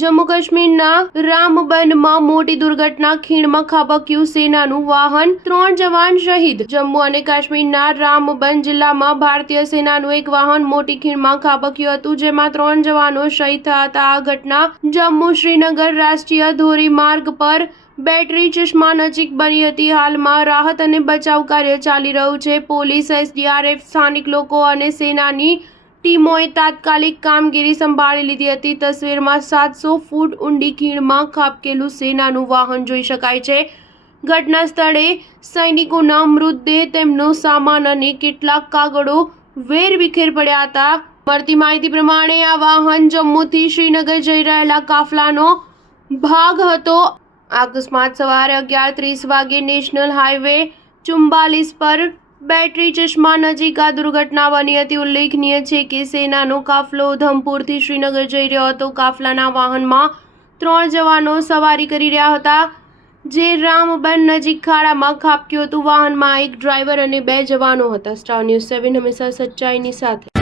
જમ્મુ કાશ્મીરના રામબનમાં મોટી દુર્ઘટના, ખીણમાં ખાબક્યું સેનાનું વાહન, 3 જવાન શહીદ। જમ્મુ અને કાશ્મીરના રામબન જિલ્લામાં ભારતીય સેનાનું એક વાહન મોટી ખીણમાં ખાબક્યું હતું, જેમાં 3 જવાનો શહીદ થયા હતા। આ ઘટના જમ્મુ શ્રીનગર રાષ્ટ્રીય ધોરીમાર્ગ પર બેટરી ચશ્મા નજીક બની હતી। હાલમાં રાહત અને બચાવ કાર્ય ચાલી રહ્યું છે। પોલીસ, SDRF, સ્થાનિક લોકો અને સેનાની ટીમોએ તાત્કાલિક કામગીરી સંભાળી લીધી હતી। તસવીરમાં 700 ફૂટ ઊંડી ખીણમાં ખાબકેલું સેનાનું વાહન જોઈ શકાય છે। ઘટના સ્થળે સૈનિકોના મૃતદેહ, તેમનો સામાન અને કેટલાક કાગળો વેરવિખેર પડ્યા હતા। મળતી માહિતી પ્રમાણે આ વાહન જમ્મુથી શ્રીનગર જઈ રહેલા કાફલાનો ભાગ હતો। આ અકસ્માત સવારે 11:30 વાગે નેશનલ હાઈવે 44 પર બેટરી ચશ્મા નજીક આ દુર્ઘટના બની હતી। ઉલ્લેખનીય છે કે સેનાનો કાફલો ઉધમપુરથી શ્રીનગર જઈ રહ્યો હતો। કાફલાના વાહનમાં 3 જવાનો સવારી કરી રહ્યા હતા, જે રામબન નજીક ખાડામાં ખાબક્યું હતું। વાહનમાં એક ડ્રાઈવર અને 2 જવાનો હતા। સ્ટાર ન્યૂઝ 7 હંમેશા સચ્ચાઈની સાથે।